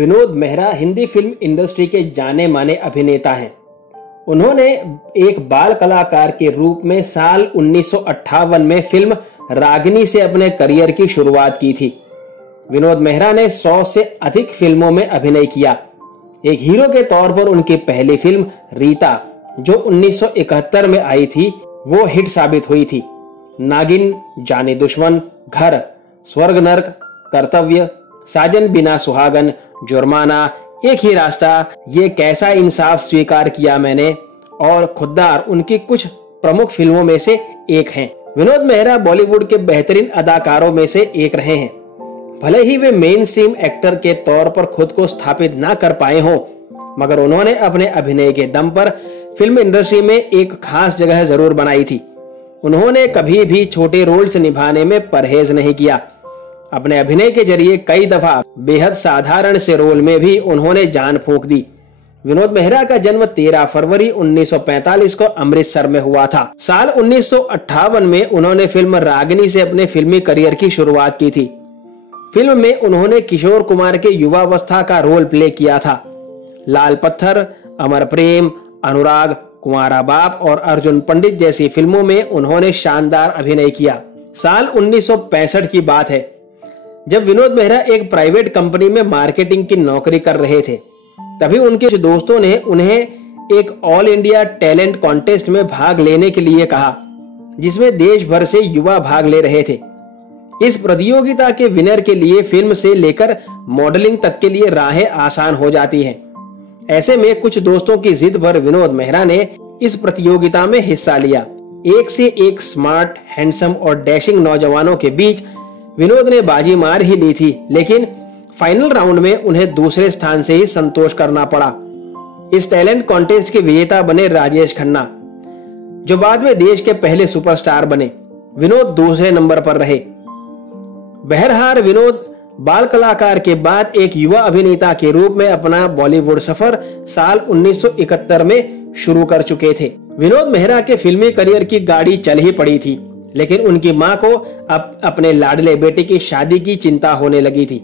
Vinod Mehra Hindi film industry के जाने माने अभिनेता हैं। उन्होंने एक बाल कलाकार के रूप में साल 1958 में फिल्म रागिनी से अपने करियर की शुरुआत की थी। विनोद मेहरा ने 100 से अधिक फिल्मों में अभिनय किया। एक हीरो के तौर पर उनकी पहली फिल्म रीता, जो 1971 में आई थी, वो हिट साबित हुई थी। नागिन, जाने दुश्मन, घर, स्वर्ग नर्क, कर्तव्य, साजन बिना सुहागन, जुर्माना, एक ही रास्ता, ये कैसा इंसाफ स्वीकार किया मैंने और खुद्दार उनकी कुछ प्रमुख फिल्मों में से एक हैं। विनोद मेहरा बॉलीवुड के बेहतरीन अदाकारों में से एक रहे हैं। भले ही वे मेन स्ट्रीम एक्टर के तौर पर खुद को स्थापित ना कर पाए हों, मगर उन्होंने अपने अभिनय के दम पर फिल्म इंडस्ट्री में एक खास जगह जरूर बनाई थी। उन्होंने कभी भी छोटे रोल्स निभाने में परहेज नहीं किया। अपने अभिनय के जरिए कई दफा बेहद साधारण से रोल में भी उन्होंने जान फूंक दी। विनोद मेहरा का जन्म 13 फरवरी 1945 को अमृतसर में हुआ था। साल 1958 में उन्होंने फिल्म रागिनी से अपने फिल्मी करियर की शुरुआत की थी। फिल्म में उन्होंने किशोर कुमार के युवावस्था का रोल प्ले किया था। लाल पत्थर, अमर प्रेम, अनुराग, कुंवारा बाप और अर्जुन पंडित जैसी फिल्मों में उन्होंने शानदार अभिनय किया। साल 1965 की बात है, जब विनोद मेहरा एक प्राइवेट कंपनी में मार्केटिंग की नौकरी कर रहे थे। तभी उनके दोस्तों ने उन्हें एक ऑल इंडिया टैलेंट कॉन्टेस्ट में भाग लेने के लिए कहा, जिसमें देश भर से युवा भाग ले रहे थे। इस प्रतियोगिता के विनर के लिए फिल्म से लेकर मॉडलिंग तक के लिए राहें आसान हो जाती हैं। ऐसे में कुछ दोस्तों की जिद पर विनोद मेहरा ने इस प्रतियोगिता में हिस्सा लिया। एक से एक स्मार्ट, हैंडसम और डैशिंग नौजवानों के बीच विनोद ने बाजी मार ही ली थी, लेकिन फाइनल राउंड में उन्हें दूसरे स्थान से ही संतोष करना पड़ा। इस टैलेंट कॉन्टेस्ट के विजेता बने राजेश खन्ना, जो बाद में देश के पहले सुपरस्टार बने। विनोद दूसरे नंबर पर रहे। बहरहाल विनोद बाल कलाकार के बाद एक युवा अभिनेता के रूप में अपना बॉलीवुड सफर साल 1971 में शुरू कर चुके थे। विनोद मेहरा के फिल्मी करियर की गाड़ी चल ही पड़ी थी, लेकिन उनकी मां को अब अपने लाडले बेटे की शादी की चिंता होने लगी थी।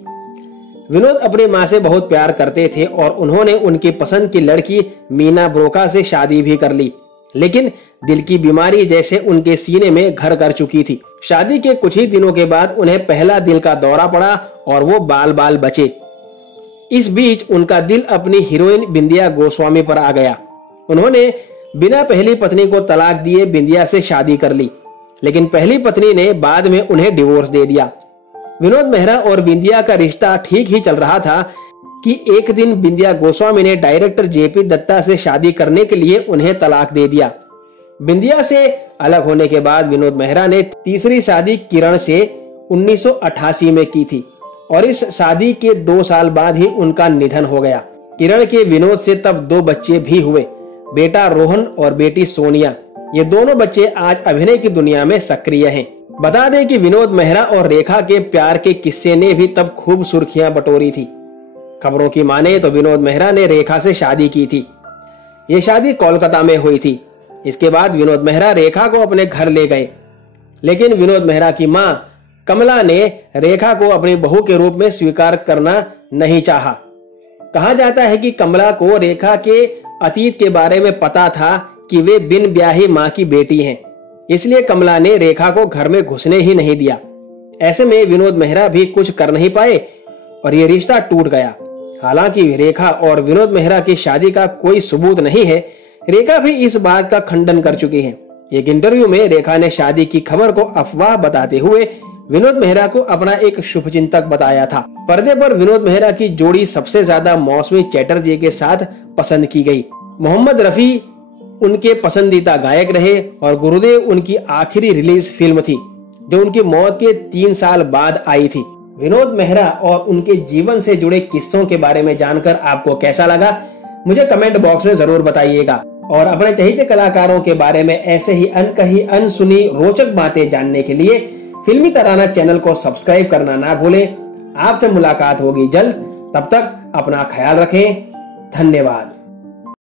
विनोद अपनी मां से बहुत प्यार करते थे और उन्होंने उनकी पसंद की लड़की मीना ब्रोका से शादी भी कर ली, लेकिन दिल की बीमारी जैसे उनके सीने में घर कर चुकी थी। शादी के कुछ ही दिनों के बाद उन्हें पहला दिल का दौरा पड़ा और वो बाल बाल बचे। इस बीच उनका दिल अपनी हीरोइन बिंदिया गोस्वामी पर आ गया। उन्होंने बिना पहली पत्नी को तलाक दिए बिंदिया से शादी कर ली, लेकिन पहली पत्नी ने बाद में उन्हें डिवोर्स दे दिया। विनोद मेहरा और बिंदिया का रिश्ता ठीक ही चल रहा था कि एक दिन बिंदिया गोस्वामी ने डायरेक्टर जेपी दत्ता से शादी करने के लिए उन्हें तलाक दे दिया। बिंदिया से अलग होने के बाद विनोद मेहरा ने तीसरी शादी किरण से 1988 में की थी और इस शादी के 2 साल बाद ही उनका निधन हो गया। किरण के विनोद से तब 2 बच्चे भी हुए, बेटा रोहन और बेटी सोनिया। ये दोनों बच्चे आज अभिनय की दुनिया में सक्रिय हैं। बता दें कि विनोद मेहरा और रेखा के प्यार के किस्से ने भी तब खूब सुर्खियां बटोरी थी। खबरों की माने तो विनोद मेहरा ने रेखा से शादी की थी। ये शादी कोलकाता में हुई थी। इसके बाद विनोद मेहरा रेखा को अपने घर ले गए, लेकिन विनोद मेहरा की मां कमला ने रेखा को अपनी बहू के रूप में स्वीकार करना नहीं चाहा। कहा जाता है कि कमला को रेखा के अतीत के बारे में पता था कि वे बिन ब्याही मां की बेटी हैं, इसलिए कमला ने रेखा को घर में घुसने ही नहीं दिया। ऐसे में विनोद मेहरा भी कुछ कर नहीं पाए और ये रिश्ता टूट गया। हालांकि रेखा और विनोद मेहरा की शादी का कोई सबूत नहीं है। रेखा भी इस बात का खंडन कर चुकी है। एक इंटरव्यू में रेखा ने शादी की खबर को अफवाह बताते हुए विनोद मेहरा को अपना एक शुभचिंतक बताया था। पर्दे पर विनोद मेहरा की जोड़ी सबसे ज्यादा मौसमी चैटर्जी के साथ पसंद की गई। मोहम्मद रफी उनके पसंदीदा गायक रहे और गुरुदेव उनकी आखिरी रिलीज फिल्म थी, जो उनकी मौत के 3 साल बाद आई थी। विनोद मेहरा और उनके जीवन से जुड़े किस्सों के बारे में जानकर आपको कैसा लगा, मुझे कमेंट बॉक्स में जरूर बताइएगा। और अपने चहेते कलाकारों के बारे में ऐसे ही अनकही अनसुनी रोचक बातें जानने के लिए फिल्मी तराना चैनल को सब्सक्राइब करना ना भूलें। आपसे मुलाकात होगी जल्द। तब तक अपना ख्याल रखें। धन्यवाद।